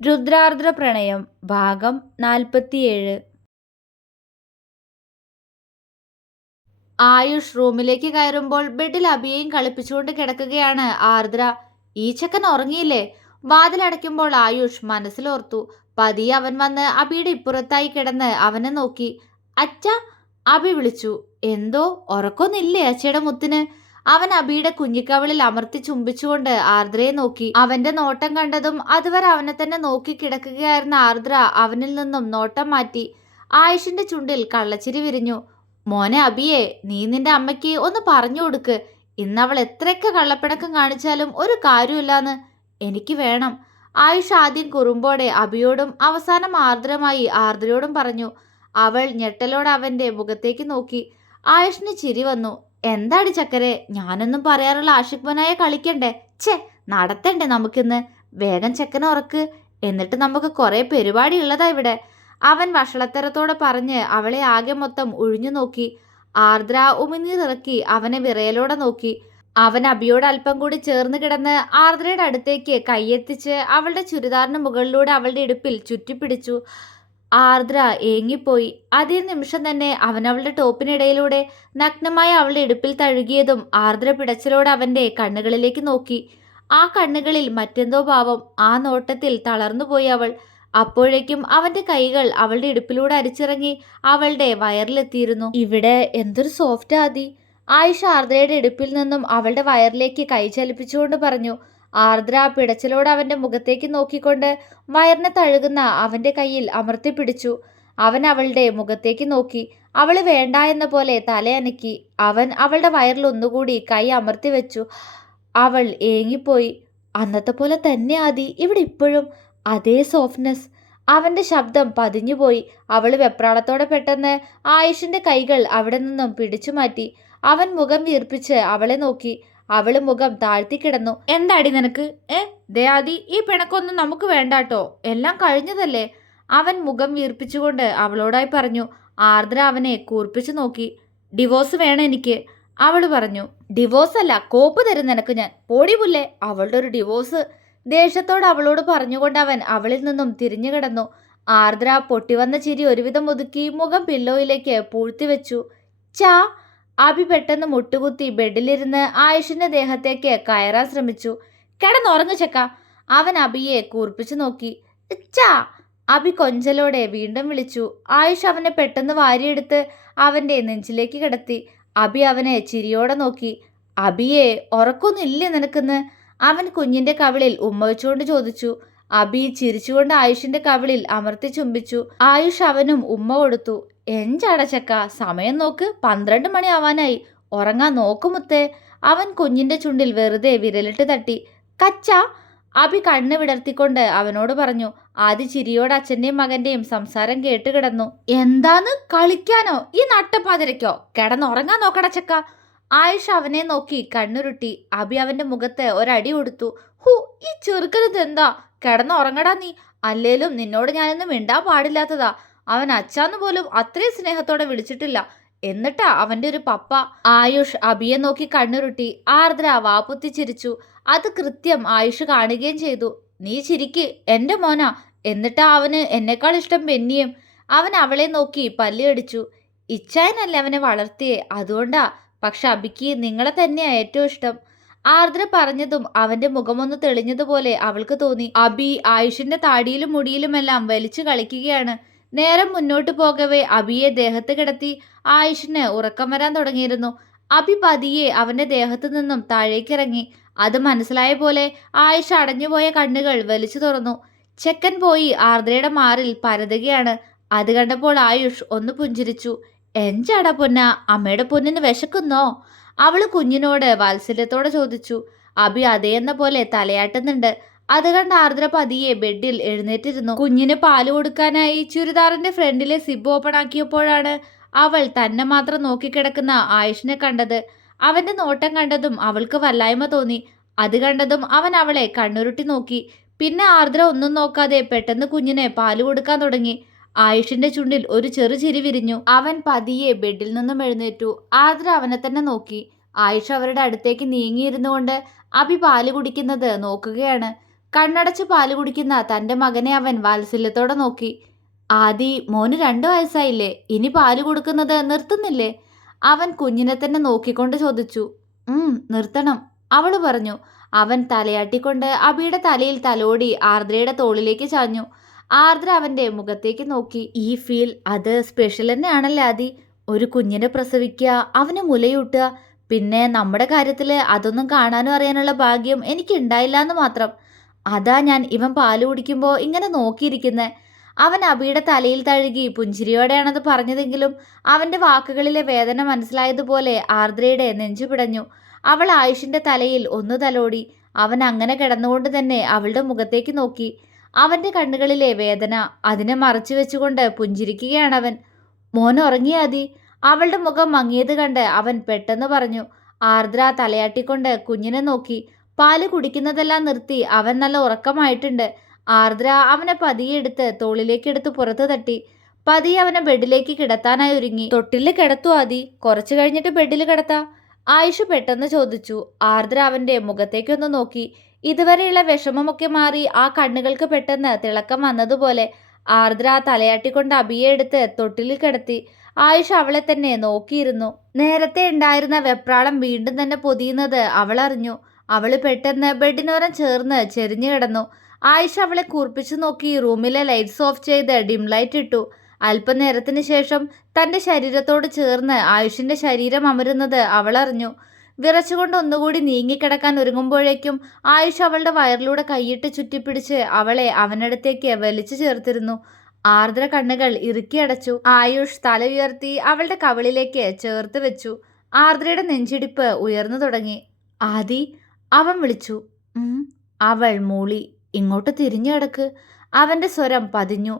രുദ്രാർദ്ര പ്രണയം ഭാഗം നാൽപ്പത്തിയേഴ് ആയുഷ് റൂമിലേക്ക് കയറുമ്പോൾ ബെഡിൽ അഭിയെയും കളിപ്പിച്ചുകൊണ്ട് കിടക്കുകയാണ് ആർദ്ര. ഈ ചക്കൻ ഉറങ്ങിയില്ലേ? വാതിലടയ്ക്കുമ്പോൾ ആയുഷ് മനസ്സിലോർത്തു. പതിയെ അവൻ വന്ന് അബിയുടെ ഇപ്പുറത്തായി കിടന്ന് അവനെ നോക്കി. അച്ഛ അബി വിളിച്ചു. എന്തോ ഉറക്കൊന്നില്ലേ അച്ഛയുടെ മുത്തിന്? അവൻ അബിയുടെ കുഞ്ഞിക്കവളിൽ അമർത്തി ചുംബിച്ചുകൊണ്ട് ആർദ്രയെ നോക്കി. അവന്റെ നോട്ടം കണ്ടതും അതുവരെ അവനെ തന്നെ നോക്കി കിടക്കുകയായിരുന്ന ആർദ്ര അവനിൽ നിന്നും നോട്ടം മാറ്റി ആയുഷിന്റെ ചുണ്ടിൽ കള്ളച്ചിരി വിരിഞ്ഞു. മോനെ അബിയെ നീ നിന്റെ അമ്മയ്ക്ക് ഒന്ന് പറഞ്ഞു കൊടുക്ക്. ഇന്ന് അവൾ എത്രയൊക്കെ കള്ളപ്പിണക്കം കാണിച്ചാലും ഒരു കാര്യമില്ലാന്ന് എനിക്ക് വേണം. ആയുഷ് ആദ്യം കുറുമ്പോടെ അബിയോടും അവസാനം ആർദ്രമായി ആർദ്രയോടും പറഞ്ഞു. അവൾ ഞെട്ടലോടെ അവന്റെ മുഖത്തേക്ക് നോക്കി. ആയുഷിന് ചിരി വന്നു. എന്താടി ചക്കരെ? ഞാനൊന്നും പറയാറുള്ള ആഷിഖ്മനായ കളിക്കണ്ടേ? ഛേ നടത്തണ്ടേ നമുക്കിന്ന്. വേഗം ചെക്കനെ ഉറക്ക്. എന്നിട്ട് നമുക്ക് കുറേ പരിപാടി ഉള്ളതാ ഇവിടെ. അവൻ വഷളത്തരത്തോടെ പറഞ്ഞ് അവളെ ആകെ മൊത്തം ഒഴിഞ്ഞു നോക്കി. ആർദ്ര ഉമിനീറിറക്കി അവനെ വിറയലോടെ നോക്കി. അവൻ അബിയോട് അല്പം കൂടി ചേർന്ന് കിടന്ന് ആർദ്രയുടെ അടുത്തേക്ക് കൈയെത്തിച്ച് അവളുടെ ചുരിദാറിന് മുകളിലൂടെ അവളുടെ ഇടുപ്പിൽ ചുറ്റിപ്പിടിച്ചു. ആർദ്ര ഏങ്ങിപ്പോയി. അതേ നിമിഷം തന്നെ അവൻ അവളുടെ ടോപ്പിനിടയിലൂടെ നഗ്നമായ അവളുടെ ഇടുപ്പിൽ തഴുകിയതും ആർദ്ര പിടച്ചിലോടെ അവന്റെ കണ്ണുകളിലേക്ക് നോക്കി. ആ കണ്ണുകളിൽ മറ്റെന്തോ ഭാവം ആ നോട്ടത്തിൽ തളർന്നുപോയി അവൾ. അപ്പോഴേക്കും അവന്റെ കൈകൾ അവളുടെ ഇടുപ്പിലൂടെ അരിച്ചിറങ്ങി അവളുടെ വയറിലെത്തിയിരുന്നു. ഇവിടെ എന്തൊരു സോഫ്റ്റ് ആദി. ആയിഷ ആർദ്രയുടെ ഇടുപ്പിൽ നിന്നും അവളുടെ വയറിലേക്ക് കൈ ചലിപ്പിച്ചുകൊണ്ട് പറഞ്ഞു ആർദ്ര പിടച്ചിലോട് അവന്റെ മുഖത്തേക്ക് നോക്കിക്കൊണ്ട് വയറിനെ തഴുകുന്ന അവന്റെ കയ്യിൽ അമർത്തി പിടിച്ചു. അവൻ അവളുടെ മുഖത്തേക്ക് നോക്കി അവൾ വേണ്ട എന്ന പോലെ തലയനക്കി അവൻ അവളുടെ വയറിൽ ഒന്നുകൂടി കൈ അമർത്തി വെച്ചു. അവൾ ഏങ്ങിപ്പോയി അന്നത്തെ പോലെ തന്നെ ആദി ഇവിടെ ഇപ്പോഴും അതേ സോഫ്റ്റ്നെസ്. അവന്റെ ശബ്ദം പതിഞ്ഞുപോയി. അവൾ വെപ്രാളത്തോടെ പെട്ടെന്ന് ആയുഷിന്റെ കൈകൾ അവിടെ നിന്നും പിടിച്ചു മാറ്റി അവൻ മുഖം വീർപ്പിച്ച് അവളെ നോക്കി. അവൾ മുഖം താഴ്ത്തി കിടന്നു. എന്താടി നിനക്ക്? ഏ? ദയാദി ഈ പിണക്കൊന്നും നമുക്ക് വേണ്ടാട്ടോ. എല്ലാം കഴിഞ്ഞതല്ലേ? അവൻ മുഖം വീർപ്പിച്ചുകൊണ്ട് അവളോടായി പറഞ്ഞു. ആർദ്ര അവനെ കൂർപ്പിച്ചു നോക്കി. ഡിവോഴ്സ് വേണം എനിക്ക് അവൾ പറഞ്ഞു. ഡിവോഴ്സ് അല്ല കോപ്പ് തരും നിനക്ക് ഞാൻ. പോടി പുല്ലേ അവളുടെ ഒരു ഡിവോഴ്സ്. ദേഷ്യത്തോട് അവളോട് പറഞ്ഞുകൊണ്ട് അവൻ അവളിൽ നിന്നും തിരിഞ്ഞു കിടന്നു. ആർദ്ര പൊട്ടിവന്ന ചിരി ഒരുവിധം ഒതുക്കി മുഖം പില്ലോയിലേക്ക് പൂഴ്ത്തിവെച്ചു ചാ അബി പെട്ടെന്ന് മുട്ടുകുത്തി ബെഡിലിരുന്ന് ആയുഷിന്റെ ദേഹത്തേക്ക് കയറാൻ ശ്രമിച്ചു. കിടന്നുറങ്ങു ചെക്ക. അവൻ അബിയെ കൂർപ്പിച്ചു നോക്കി. ചാ അബി കൊഞ്ചലോടെ വീണ്ടും വിളിച്ചു. ആയുഷ് അവനെ പെട്ടെന്ന് വാരിയെടുത്ത് അവന്റെ നെഞ്ചിലേക്ക് കിടത്തി. അബി അവനെ ചിരിയോടെ നോക്കി. അബിയെ ഉറക്കൊന്നുമില്ലേ നിനക്കെന്ന്? അവൻ കുഞ്ഞിന്റെ കവിളിൽ ഉമ്മ വെച്ചുകൊണ്ട് ചോദിച്ചു. അബി ചിരിച്ചുകൊണ്ട് ആയുഷിന്റെ കവിളിൽ അമർത്തി ചുംബിച്ചു. ആയുഷ് അവനും ഉമ്മ കൊടുത്തു. എഞ്ചടച്ചക്ക സമയം നോക്ക് പന്ത്രണ്ട് മണി ആവാനായി ഉറങ്ങാൻ നോക്കുമുത്തേ അവൻ കുഞ്ഞിന്റെ ചുണ്ടിൽ വെറുതെ വിരലിട്ട് തട്ടി. കച്ച! അഭി കണ്ണ് വിടർത്തിക്കൊണ്ട് അവനോട് പറഞ്ഞു. ആദ്യ ചിരിയോട് അച്ഛന്റെയും മകന്റെയും സംസാരം കേട്ട് കിടന്നു. എന്താന്ന്? കളിക്കാനോ? ഈ നട്ടപ്പാതിരക്കോ കിടന്നുറങ്ങാൻ നോക്കട ചക്ക. ആയുഷ് അവനെ നോക്കി കണ്ണുരുട്ടി. അഭി അവന്റെ മുഖത്ത് ഒരടി കൊടുത്തു ഹു ഈ ചെറുക്കനത് എന്താ കിടന്നുറങ്ങടാ നീ. അല്ലേലും നിന്നോട് ഞാനൊന്നും മിണ്ടാൻ പാടില്ലാത്തതാ. അവൻ അച്ഛാന്ന് പോലും അത്രയും സ്നേഹത്തോടെ വിളിച്ചിട്ടില്ല. എന്നിട്ടാ അവന്റെ ഒരു പപ്പ ആയുഷ് അബിയെ നോക്കി കണ്ണുരുട്ടി ആർദ്ര വാപ്പുത്തി ചിരിച്ചു. അത് കൃത്യം ആയുഷ് കാണുകയും ചെയ്തു. നീ ചിരിക്ക് എന്റെ മോനാ. എന്നിട്ടാ അവന് എന്നെക്കാൾ ഇഷ്ടം പെന്നിയും അവൻ അവളെ നോക്കി പല്ലിയടിച്ചു. ഇച്ചായനല്ലേ അവനെ വളർത്തിയേ? അതുകൊണ്ടാ. പക്ഷെ അബിക്ക് നിങ്ങളെ തന്നെയാ ഏറ്റവും ഇഷ്ടം. ആർദ്ര പറഞ്ഞതും അവന്റെ മുഖമൊന്ന് തെളിഞ്ഞതുപോലെ അവൾക്ക് തോന്നി. അബി ആയുഷിന്റെ താടിയിലും മുടിയിലുമെല്ലാം വലിച്ചു കളിക്കുകയാണ്. നേരം മുന്നോട്ട് പോകവേ അബിയെ ദേഹത്ത് കിടത്തി ആയിഷിന് ഉറക്കം വരാൻ തുടങ്ങിയിരുന്നു. അബി പതിയെ അവന്റെ ദേഹത്തു നിന്നും താഴേക്കിറങ്ങി. അത് മനസ്സിലായ പോലെ ആയിഷ അടഞ്ഞുപോയ കണ്ണുകൾ വലിച്ചു തുറന്നു. ചെക്കൻ പോയി ആർദ്രയുടെ മാറിൽ പരതുകയാണ്. അത് കണ്ടപ്പോൾ ആയുഷ് ഒന്ന് പുഞ്ചിരിച്ചു. എഞ്ചാടാ പൊന്ന അമ്മയുടെ പൊന്നിന് വിശക്കുന്നോ? അവൾ കുഞ്ഞിനോട് വാത്സല്യത്തോടെ ചോദിച്ചു. അബി എന്ന പോലെ തലയാട്ടുന്നുണ്ട്. അത് കണ്ട് ആർദ്ര പതിയെ ബെഡിൽ എഴുന്നേറ്റിരുന്നു. കുഞ്ഞിന് പാൽ കൊടുക്കാനായി ചുരിദാറിന്റെ ഫ്രണ്ടിലെ സിബ് ഓപ്പൺ ആക്കിയപ്പോഴാണ് അവൾ തന്നെ മാത്രം നോക്കിക്കിടക്കുന്ന ആയുഷിനെ കണ്ടത്. അവന്റെ നോട്ടം കണ്ടതും അവൾക്ക് വല്ലായ്മ തോന്നി. അത് കണ്ടതും അവൻ അവളെ കണ്ണുരുട്ടി നോക്കി. പിന്നെ ആർദ്ര ഒന്നും നോക്കാതെ പെട്ടെന്ന് കുഞ്ഞിനെ പാൽ കൊടുക്കാൻ തുടങ്ങി. ആയുഷിന്റെ ചുണ്ടിൽ ഒരു ചെറു ചിരി വിരിഞ്ഞു. അവൻ പതിയെ ബെഡിൽ നിന്നും എഴുന്നേറ്റു. ആർദ്ര അവനെ തന്നെ നോക്കി. ആയുഷ് അവരുടെ അടുത്തേക്ക് നീങ്ങിയിരുന്നു കൊണ്ട് അഭി പാൽ കുടിക്കുന്നത് നോക്കുകയാണ്. കണ്ണടച്ച് പാൽ കുടിക്കുന്ന തന്റെ മകനെ അവൻ വാത്സല്യത്തോടെ നോക്കി. ആദി മോന് രണ്ടു വയസ്സായില്ലേ? ഇനി പാൽ കൊടുക്കുന്നത് നിർത്തുന്നില്ലേ? അവൻ കുഞ്ഞിനെ തന്നെ നോക്കിക്കൊണ്ട് ചോദിച്ചു. നിർത്തണം. അവൾ പറഞ്ഞു. അവൻ തലയാട്ടിക്കൊണ്ട് അബിയുടെ തലയിൽ തലോടി ആർദ്രയുടെ തോളിലേക്ക് ചാഞ്ഞു. ആർദ്ര അവന്റെ മുഖത്തേക്ക് നോക്കി. ഈ ഫീൽ അത് സ്പെഷ്യൽ തന്നെയാണല്ലേ ആദി? ഒരു കുഞ്ഞിനെ പ്രസവിക്കുക അവന് മുലയൂട്ടുക പിന്നെ നമ്മുടെ കാര്യത്തിൽ അതൊന്നും കാണാനും അറിയാനുള്ള ഭാഗ്യം എനിക്ക് ഉണ്ടായില്ല എന്ന് മാത്രം. അതാ ഞാൻ ഇവൻ പാൽ കുടിക്കുമ്പോൾ ഇങ്ങനെ നോക്കിയിരിക്കുന്നത് അവൻ അബിയുടെ തലയിൽ തഴുകി പുഞ്ചിരിയോടെയാണത് പറഞ്ഞതെങ്കിലും അവന്റെ വാക്കുകളിലെ വേദന മനസ്സിലായതുപോലെ ആർദ്രയുടെ നെഞ്ചു പിടഞ്ഞു. അവൾ ആയുഷിന്റെ തലയിൽ ഒന്ന് തലോടി. അവൻ അങ്ങനെ കിടന്നുകൊണ്ട് തന്നെ അവളുടെ മുഖത്തേക്ക് നോക്കി. അവന്റെ കണ്ണുകളിലെ വേദന അതിനെ മറച്ചു വെച്ചുകൊണ്ട് പുഞ്ചിരിക്കുകയാണവൻ. മോൻ ഉറങ്ങിയാതി അവളുടെ മുഖം മങ്ങിയത് കണ്ട് അവൻ പെട്ടെന്ന് പറഞ്ഞു. ആർദ്ര തലയാട്ടിക്കൊണ്ട് കുഞ്ഞിനെ നോക്കി. പാൽ കുടിക്കുന്നതെല്ലാം നിർത്തി അവൻ നല്ല ഉറക്കമായിട്ടുണ്ട്. ആർദ്ര അവനെ പതിയെ എടുത്ത് തോളിലേക്ക് എടുത്ത് പുറത്ത് തട്ടി. പതിയെ അവനെ ബെഡിലേക്ക് കിടത്താനായി ഒരുങ്ങി. തൊട്ടിൽ കിടത്തു ആദി. കുറച്ചു കഴിഞ്ഞിട്ട് ബെഡിൽ കിടത്താ. ആയിഷ പെട്ടെന്ന് ചോദിച്ചു. ആർദ്ര അവന്റെ മുഖത്തേക്കൊന്ന് നോക്കി. ഇതുവരെയുള്ള വിഷമമൊക്കെ മാറി ആ കണ്ണുകൾക്ക് പെട്ടെന്ന് തിളക്കം വന്നതുപോലെ ആർദ്ര തലയാട്ടിക്കൊണ്ട് അബിയെ എടുത്ത് തൊട്ടിലിൽ കിടത്തി. ആയുഷ് അവളെ തന്നെ നോക്കിയിരുന്നു. നേരത്തെ ഉണ്ടായിരുന്ന വെപ്രാളം വീണ്ടും തന്നെ പൊതിയുന്നത് അവൾ പെട്ടെന്ന് ബെഡിനോരം ചേർന്ന് ചെരിഞ്ഞു കിടന്നു. ആയിഷ അവളെ കൂർപ്പിച്ചു നോക്കി റൂമിലെ ലൈറ്റ്സ് ഓഫ് ചെയ്ത് ഡിം ലൈറ്റ് ഇട്ടു. അല്പനേരത്തിന് ശേഷം തന്റെ ശരീരത്തോട് ചേർന്ന് ആയുഷിന്റെ ശരീരം അമരുന്നത് അവളറിഞ്ഞു. വിറച്ചുകൊണ്ട് ഒന്നുകൂടി നീങ്ങിക്കിടക്കാൻ ഒരുങ്ങുമ്പോഴേക്കും ആയുഷ് അവളുടെ വയറിലൂടെ കൈയിട്ട് ചുറ്റിപ്പിടിച്ച് അവളെ അവനടുത്തേക്ക് വലിച്ചു ചേർത്തിരുന്നു. ആർദ്ര കണ്ണുകൾ ഇറുക്കിയടച്ചു ആയുഷ് തല ഉയർത്തി അവളുടെ കവിളിലേക്ക് ചേർത്ത് വെച്ചു. ആർദ്രയുടെ നെഞ്ചിടിപ്പ് ഉയർന്നു തുടങ്ങി. ആദി അവൻ വിളിച്ചു അവൾ മൂളി ഇങ്ങോട്ട് തിരിഞ്ഞു കിടക്ക്. അവന്റെ സ്വരം പതിഞ്ഞു.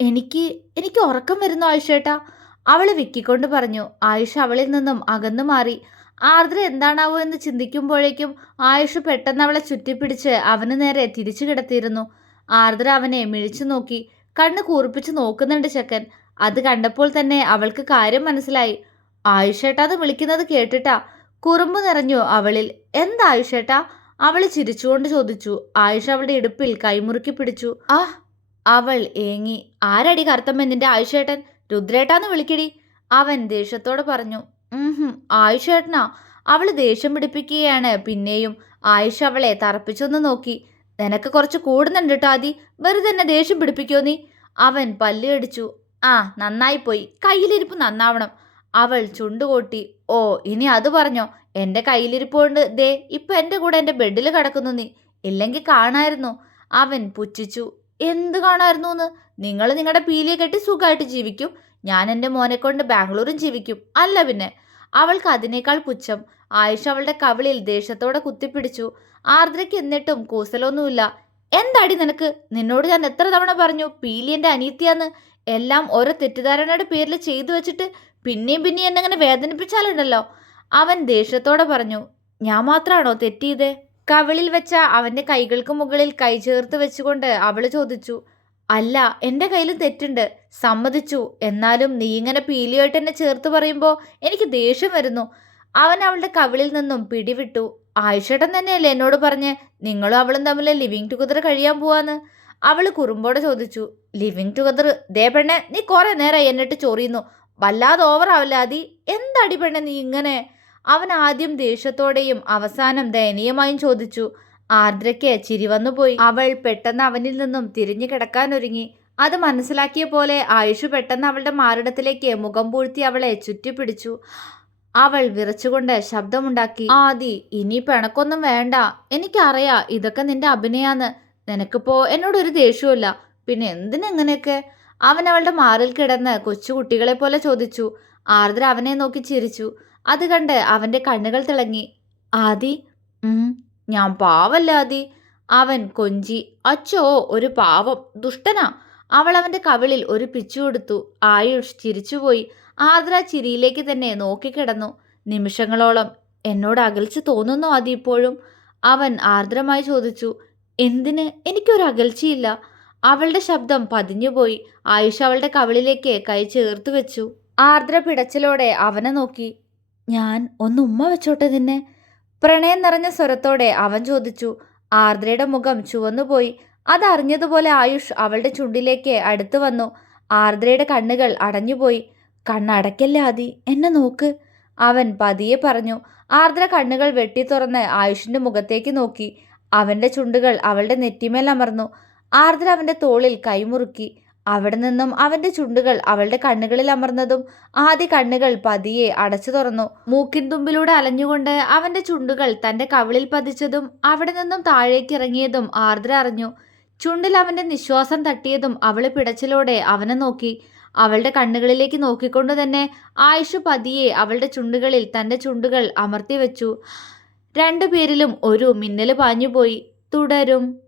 എനിക്ക് എനിക്ക് ഉറക്കം വരുന്നു ആയുഷേട്ടാ. അവൾ വിക്കിക്കൊണ്ട് പറഞ്ഞു ആയുഷ് അവളിൽ നിന്നും അകന്നു മാറി. ആർദ്ര എന്താണാവോ എന്ന് ചിന്തിക്കുമ്പോഴേക്കും ആയുഷ് പെട്ടെന്ന് അവളെ ചുറ്റിപ്പിടിച്ച് അവന് നേരെ തിരിച്ചു കിടത്തിയിരുന്നു. ആർദ്ര അവനെ മിഴിച്ചു നോക്കി കണ്ണ് കൂർപ്പിച്ച് നോക്കുന്നുണ്ട് ചെക്കൻ. അത് കണ്ടപ്പോൾ തന്നെ അവൾക്ക് കാര്യം മനസ്സിലായി. ആയുഷേട്ടാ അത് വിളിക്കുന്നത് കേട്ടിട്ടാ. കുറുമ്പ് നിറഞ്ഞു അവളിൽ എന്താ ആയുഷേട്ടാ? അവൾ ചിരിച്ചുകൊണ്ട് ചോദിച്ചു. ആയുഷ അവളുടെ ഇടുപ്പിൽ കൈമുറുക്കി പിടിച്ചു. ആ അവൾ ഏങ്ങി. ആരടി കറുത്തമ്മ ആയുഷേട്ടൻ? രുദ്രേട്ടാന്ന് വിളിക്കടി. അവൻ ദേഷ്യത്തോടെ പറഞ്ഞു. ആയുഷേട്ടനാ. അവൾ ദേഷ്യം പിടിപ്പിക്കുകയാണ്. പിന്നെയും ആയുഷ അവളെ തറപ്പിച്ചൊന്ന് നോക്കി. നിനക്ക് കുറച്ച് കൂടുന്നുണ്ട് കേട്ടോ ആദി. വെറുതെ എന്നെ ദേഷ്യം പിടിപ്പിക്കോ നീ? അവൻ പല്ലുകടിച്ചു ആ നന്നായിപ്പോയി. കയ്യിലിരിപ്പ് നന്നാവണം. അവൾ ചുണ്ടുകൂട്ടി ഓ ഇനി അത് പറഞ്ഞോ. എന്റെ കയ്യിലിരിപ്പുകൊണ്ട് ദേ ഇപ്പൊ എന്റെ കൂടെ എന്റെ ബെഡിൽ കിടക്കുന്നു നീ. ഇല്ലെങ്കിൽ കാണായിരുന്നു. അവൻ പുച്ഛിച്ചു എന്ത് കാണായിരുന്നു എന്ന് നിങ്ങൾ നിങ്ങളുടെ പീലിയെ കെട്ടി സുഖമായിട്ട് ജീവിക്കും. ഞാൻ എന്റെ മോനെ കൊണ്ട് ബാംഗ്ലൂരും ജീവിക്കും. അല്ല പിന്നെ. അവൾക്ക് അതിനേക്കാൾ പുച്ഛം. ആയിഷ അവളുടെ കവിളിൽ ദേഷ്യത്തോടെ കുത്തിപ്പിടിച്ചു. ആർദ്രയ്ക്ക് എന്നിട്ടും കൂസലൊന്നുമില്ല. എന്താടി നിനക്ക്? നിന്നോട് ഞാൻ എത്ര തവണ പറഞ്ഞു പീലി എന്റെ അനീത്തിയാന്ന്? എല്ലാം ഓരോ തെറ്റിദ്ധാരണയുടെ പേരിൽ ചെയ്തു വെച്ചിട്ട് പിന്നെയും പിന്നെയും എന്നെ അങ്ങനെ വേദനിപ്പിച്ചാലുണ്ടല്ലോ. അവൻ ദേഷ്യത്തോടെ പറഞ്ഞു ഞാൻ മാത്രമാണോ തെറ്റിയത് കവിളിൽ വെച്ച അവന്റെ കൈകൾക്ക് മുകളിൽ കൈ ചേർത്ത് വെച്ചുകൊണ്ട് അവൾ ചോദിച്ചു അല്ല എന്റെ കയ്യിലും തെറ്റുണ്ട്. സമ്മതിച്ചു. എന്നാലും നീ ഇങ്ങനെ പീലിയായിട്ട് എന്നെ ചേർത്ത് പറയുമ്പോൾ എനിക്ക് ദേഷ്യം വരുന്നു. അവൻ അവളുടെ കവിളിൽ നിന്നും പിടിവിട്ടു. ആയിഷേട്ടൻ തന്നെയല്ലേ എന്നോട് പറഞ്ഞ് നിങ്ങളും അവളും തമ്മിൽ ലിവിങ് ടുഗദർ കഴിയാൻ പോവാന്ന്? അവൾ കുറുമ്പോടെ ചോദിച്ചു ലിവിങ് ടുഗദർ ദേ പെണ്ണെ നീ കുറെ നേരമായി എന്നിട്ട് ചൊറിയുന്നു. വല്ലാതെ ഓവറാവില്ലാതി എന്തടി പെണ്ണെ നീ ഇങ്ങനെ? അവൻ ആദ്യം ദേഷ്യത്തോടെയും അവസാനം ദയനീയമായും ചോദിച്ചു. ആർദ്രയ്ക്ക് ചിരി വന്നുപോയി അവൾ പെട്ടെന്ന് അവനിൽ നിന്നും തിരിഞ്ഞു കിടക്കാനൊരുങ്ങി അത് മനസ്സിലാക്കിയ പോലെ ആയുഷു പെട്ടെന്ന് അവളുടെ മാറിടത്തിലേക്ക് മുഖം പൂഴ്ത്തി അവളെ ചുറ്റിപ്പിടിച്ചു. അവൾ വിറച്ചുകൊണ്ട് ശബ്ദമുണ്ടാക്കി. ആദി ഇനി പിണക്കൊന്നും വേണ്ട. എനിക്കറിയാം ഇതൊക്കെ നിന്റെ അഭിനയാന്ന് നിനക്കിപ്പോ എന്നോട് ഒരു ദേഷ്യമില്ല പിന്നെ എന്തിനെങ്ങനെയൊക്കെ അവൻ അവളുടെ മാറിൽ കിടന്ന് കൊച്ചുകുട്ടികളെ പോലെ ചോദിച്ചു. ആർദ്ര അവനെ നോക്കി ചിരിച്ചു. അത് കണ്ട് അവന്റെ കണ്ണുകൾ തിളങ്ങി. ആദി ഞാൻ പാവല്ല ആദി. അവൻ കൊഞ്ചി അച്ചോ ഒരു പാവം ദുഷ്ടനാ. അവൾ അവന്റെ കവിളിൽ ഒരു പിച്ചു കൊടുത്തു. ആയുഷ് ചിരിച്ചുപോയി. ആർദ്ര ചിരിയിലേക്ക് തന്നെ നോക്കിക്കിടന്നു നിമിഷങ്ങളോളം എന്നോട് അകൽച്ച തോന്നുന്നു ആദി ഇപ്പോഴും. അവൻ ആർദ്രമായി ചോദിച്ചു എന്തിന്? എനിക്കൊരു അകൽച്ചയില്ല. അവളുടെ ശബ്ദം പതിഞ്ഞുപോയി. ആയുഷ് അവളുടെ കവിളിലേക്ക് കൈ ചേർത്ത് വെച്ചു. ആർദ്ര പിടച്ചിലോടെ അവനെ നോക്കി. ഞാൻ ഒന്ന് ഉമ്മ വെച്ചോട്ടെ നിന്നെ? പ്രണയം നിറഞ്ഞ സ്വരത്തോടെ അവൻ ചോദിച്ചു. ആർദ്രയുടെ മുഖം ചുവന്നുപോയി. അതറിഞ്ഞതുപോലെ ആയുഷ് അവളുടെ ചുണ്ടിലേക്ക് അടുത്തു വന്നു. ആർദ്രയുടെ കണ്ണുകൾ അടഞ്ഞുപോയി. കണ്ണടയ്ക്കല്ലേ ആദി എന്നെ നോക്ക്. അവൻ പതിയെ പറഞ്ഞു. ആർദ്ര കണ്ണുകൾ വെട്ടി തുറന്ന് ആയുഷിന്റെ മുഖത്തേക്ക് നോക്കി. അവന്റെ ചുണ്ടുകൾ അവളുടെ നെറ്റിമേൽ അമർന്നു. ആർദ്ര അവന്റെ തോളിൽ കൈമുറുക്കി. അവിടെ നിന്നും അവന്റെ ചുണ്ടുകൾ അവളുടെ കണ്ണുകളിൽ അമർന്നതും ആദ്യ കണ്ണുകൾ പതിയെ അടച്ചു തുറന്നു. മൂക്കിൻ തുമ്പിലൂടെ അലഞ്ഞുകൊണ്ട് അവന്റെ ചുണ്ടുകൾ തന്റെ കവിളിൽ പതിച്ചതും അവിടെ നിന്നും താഴേക്ക് ഇറങ്ങിയതും ആർദ്ര അറിഞ്ഞു. ചുണ്ടിൽ അവന്റെ നിശ്വാസം തട്ടിയതും അവൾ പിടച്ചിലോടെ അവനെ നോക്കി. അവളുടെ കണ്ണുകളിലേക്ക് നോക്കിക്കൊണ്ട് തന്നെ ആയുഷ് പതിയെ അവളുടെ ചുണ്ടുകളിൽ തന്റെ ചുണ്ടുകൾ അമർത്തി വെച്ചു രണ്ടുപേരിലും ഒരു മിന്നൽ പാഞ്ഞുപോയി. തുടരും.